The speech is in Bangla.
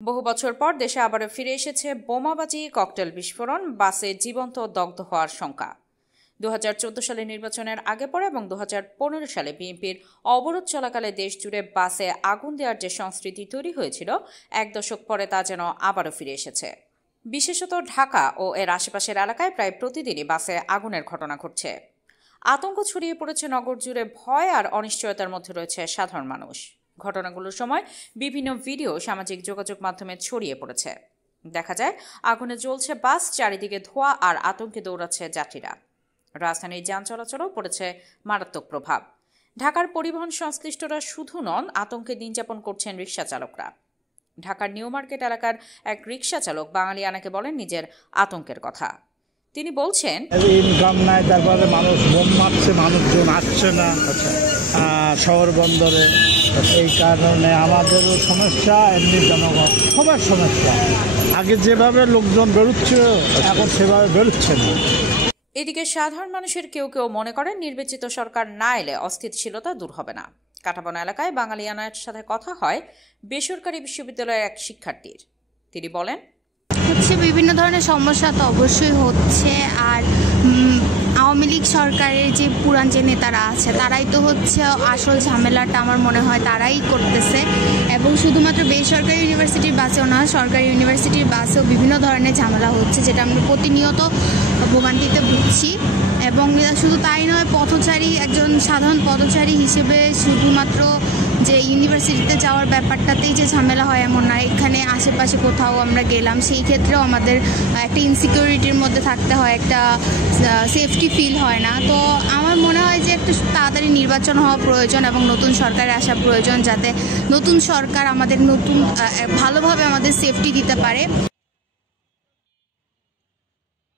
বহু বছর পর দেশে আবারও ফিরে এসেছে বোমাবাজি, ককটেল বিস্ফোরণ, বাসে জীবন্ত দগ্ধ হওয়ার শঙ্কা। 2014 সালে নির্বাচনের আগে পরে এবং 2015 সালে বিএনপির অবরোধ চলাকালে দেশ জুড়ে বাসে আগুন দেওয়ার যে সংস্কৃতি তৈরি হয়েছিল, এক দশক পরে তা যেন আবারও ফিরে এসেছে। বিশেষত ঢাকা ও এর আশেপাশের এলাকায় প্রায় প্রতিদিনই বাসে আগুনের ঘটনা ঘটছে। আতঙ্ক ছড়িয়ে পড়েছে নগর জুড়ে, ভয় আর অনিশ্চয়তার মধ্যে রয়েছে সাধারণ মানুষ। ঘটনাগুলোর সময় বিভিন্ন ভিডিও সামাজিক যোগাযোগ মাধ্যমে ছড়িয়ে পড়েছে। দেখা যায় আগুনে জ্বলছে বাস, চারিদিকে ধোঁয়া আর আতঙ্কে দৌড়াচ্ছে যাত্রীরা। রাজধানীর যান চলাচলও পড়েছে মারাত্মক প্রভাব। ঢাকার পরিবহন সংশ্লিষ্টরা শুধু নন, আতঙ্কে দিন যাপন করছেন রিকশা চালকরা। ঢাকার নিউ মার্কেট এলাকার এক রিকশা চালক বাঙালিয়ানাকে বলেন নিজের আতঙ্কের কথা। তিনি বলছেন, ইনকাম নাই, তারপরে মানুষ বোম মারছে, মানুষজন আসছে না শহর বন্দরে। এই কারণে আমাদেরও সমস্যা, এমনি জনগণ সবার সমস্যা। আগে যেভাবে লোকজন বেরোচ্ছে এখন সেভাবে বেরোচ্ছে না। এদিকে সাধারণ মানুষের কেউ কেউ মনে করেন নির্বাচিত সরকার না এলে অস্থিতিশীলতা দূর হবে না। কাটাবনা এলাকায় বাঙালিয়ানার সাথে কথা হয় বেসরকারি বিশ্ববিদ্যালয়ের এক শিক্ষার্থীর। তিনি বলেন, বিভিন্ন ধরনের সমস্যা তো অবশ্যই হচ্ছে, আর আওয়ামী লীগ সরকারের যে পুরান যে নেতারা আছে তারাই তো হচ্ছে আসল ঝামেলাটা আমার মনে হয় তারাই করতেছে। এবং শুধুমাত্র বেসরকারি ইউনিভার্সিটির বাসেও না, সরকারি ইউনিভার্সিটির বাসেও বিভিন্ন ধরনের ঝামেলা হচ্ছে, যেটা আমরা প্রতিনিয়ত ভোগান্তিতে ভুগছি। এবং শুধু তাই নয়, পথচারী, একজন সাধারণ পথচারী হিসেবে শুধুমাত্র যে ইউনিভার্সিটিতে যাওয়ার ব্যাপারটাতেই যে ঝামেলা হয় এমন না, এখানে আশেপাশে কোথাও আমরা গেলাম সেই ক্ষেত্রেও আমাদের একটা ইনসিকিউরিটির মধ্যে থাকতে হয়, একটা সেফটি ফিল হয় না। তো আমার মনে হয় যে একটু তাড়াতাড়ি নির্বাচন হওয়া প্রয়োজন এবং নতুন সরকারে আসা প্রয়োজন, যাতে নতুন সরকার আমাদের ভালোভাবে আমাদের সেফটি দিতে পারে।